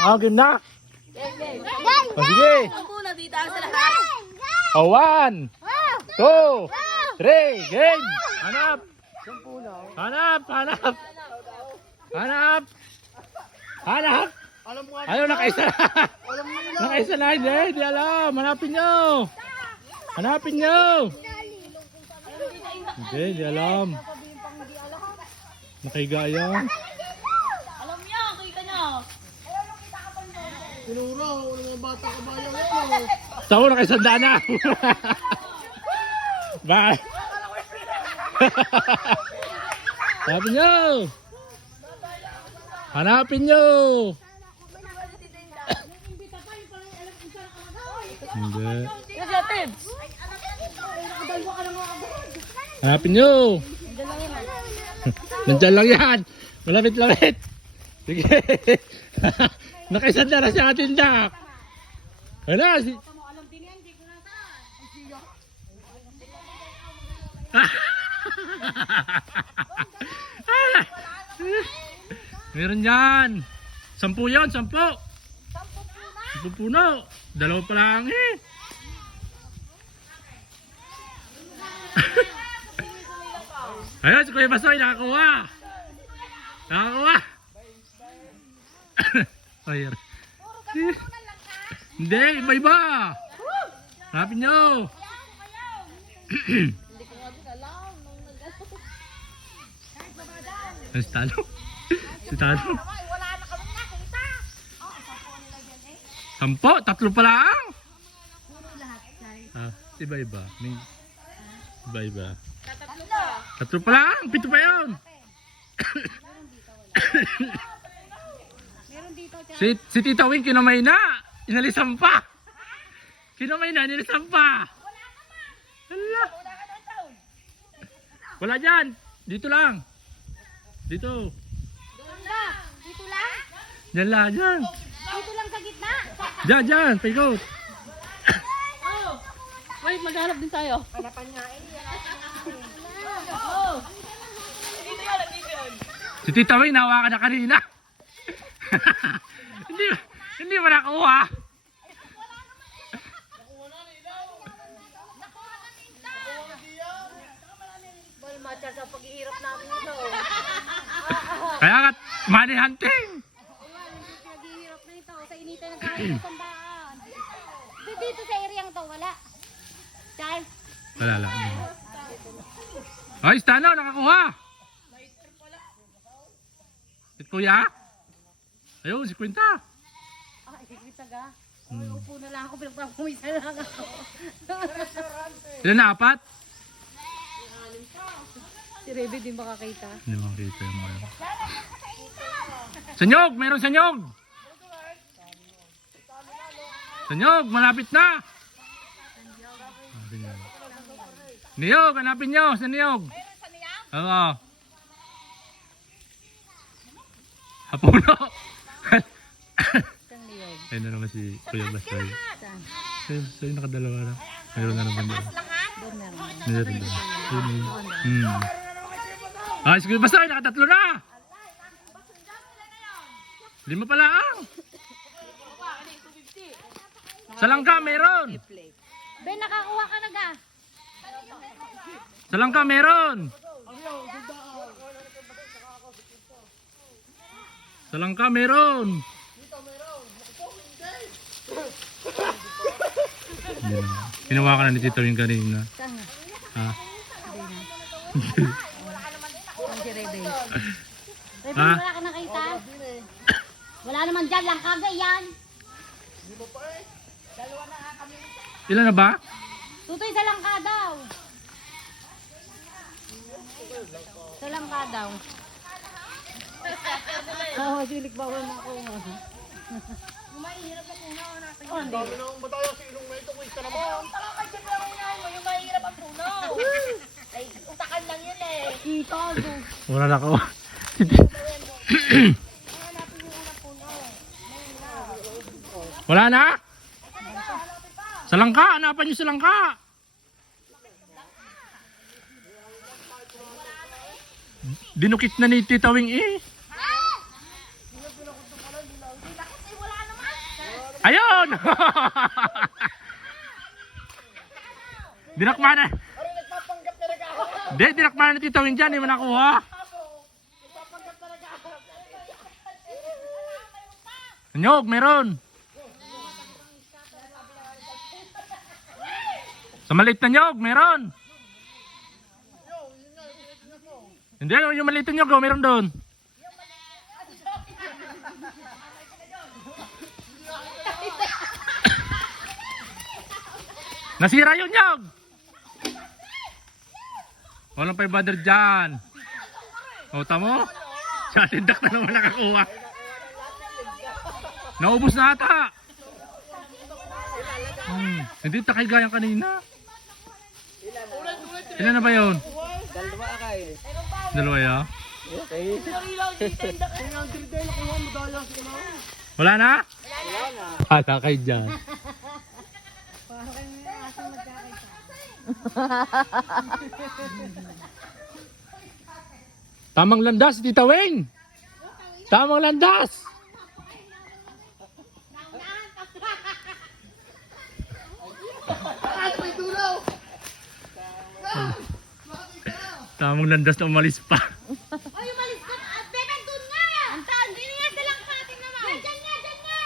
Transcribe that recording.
Game na. Game. O sige. Ang muna dito sa lahat. O 1, 2, 3, game. Hanap. Hanap. Ayaw, nakaisa na. Nakaisa na. Hindi alam. Hanapin nyo. Hindi alam. Nakahiga yan. Alam niya, kita niya. Tinuro, wala mga bata kabayan mo. Saan mo nakaisanda na? Bye. Hanapin nyo. Hindi. Yes, Tibbs. Hanapin nyo. Nandyan lang yan. Malapit-lapit. Sige. Nakaisanda na siya atin dak. Wala. Meron yan. 10 yan, 10. 10 puno. 2 pa lang eh. Ayun, si Kuya Basoy, nakakuha. Ayun. Hindi, iba-iba. Hanapin nyo. Si Talo. Si Talo. Wala na kami nakita. 10, 3 pa lang. Iba-iba. May iba-iba. Tatlo pa. 3 pa lang, 7 pa yun. Si Tita Wing kinamay na. Inalisan pa. Inalisan pa. Hala. Wala dyan. Dito lang. Dito. Dito lang? Dyan lang, dyan. Dito lang sa gitna? Dyan, paikot. Oh. Wait, maghanap din tayo. Hanapan nga eh. Oh. Dito yan. Si Tita Wing nahawakan na kanina. Hindi ba nakuha? Balmatya sa paghihirap namin ito. Kaya nga, money hunting. Paghihirap na ito. Sa initan ng kahit sa sambaan. Dito sa area to, wala. Charles. Wala lang. Ay, Stano, nakakuha. Si Kuya? Ayun, si Quinta. Ikikwita ka. Upo na lang ako, pinagpapumisa lang ako. Ilan na, 4? Si Rebe din makakita. Hindi makita yung mga. Sanyog! Meron sanyog! Sanyog! Malapit na! Niyog! Hanapin nyo! Sa Niyog! Oo. Hapuno! Saan niyog? Ayun na naman si Kuya Basoy. Saan? Sa'yo nakadalawa na. Meron na naman doon. Doon meron. Meron doon. Si Kuya Basoy! Nakatatlo na! 5 pa lang! Sa langka meron! Ben, nakakuha ka na ga. Sa langka meron! Sa langka meron! Hinawakan na ni Tito yung kanina. Saan nga? Ha? Saan si Rebe? Rebe, Ha? wala ka nakita? Wala naman dyan, lang kagay yan. Ilan na ba? Tutoy sa langka daw. Sa langka daw. Oo, silik bawal mo ako. Mahirap na puno natin. Oh, hindi. Dami nang bataya sa ilong na ito, kuya ka naman. Talaga dyan lang unahin mo, yung mahirap ang puno. Ay, utakan lang yun eh. Kita ko. Wala na ako. Wala na? Sa langka, hanapan nyo sa langka. Dinukit na ni Tita Wing eh. Wala Ayun! Dinakma na. Aray, nagpapanggap talaga ako. Hindi, dinakma na Tita Wing dyan. Hindi mo nakuha. Nagpapanggap talaga ako. Nyog, meron. Sa maliit na nyog, meron. Hindi, yung maliit na nyog, oh, meron doon. Nasira yung nyog. Walang 500 dyan. O, tamo? Sa tindak na naman nakakuha. Naubos na ata. Hindi takay gayang kanina. Ilan na ba yun? Dalawa kay. Dalawa ya? Okay. Kaya ang dilday na kuha mo dahil sa ano. Wala na? Wala na. Ata kay dyan. Tamang landas, Tita Wing. Tamang landas. Tamang landas na umalis pa. Ay, umalis ka. Bebe, doon nga. Antan, hindi nga dalang sa atin naman. Diyan nga, diyan nga.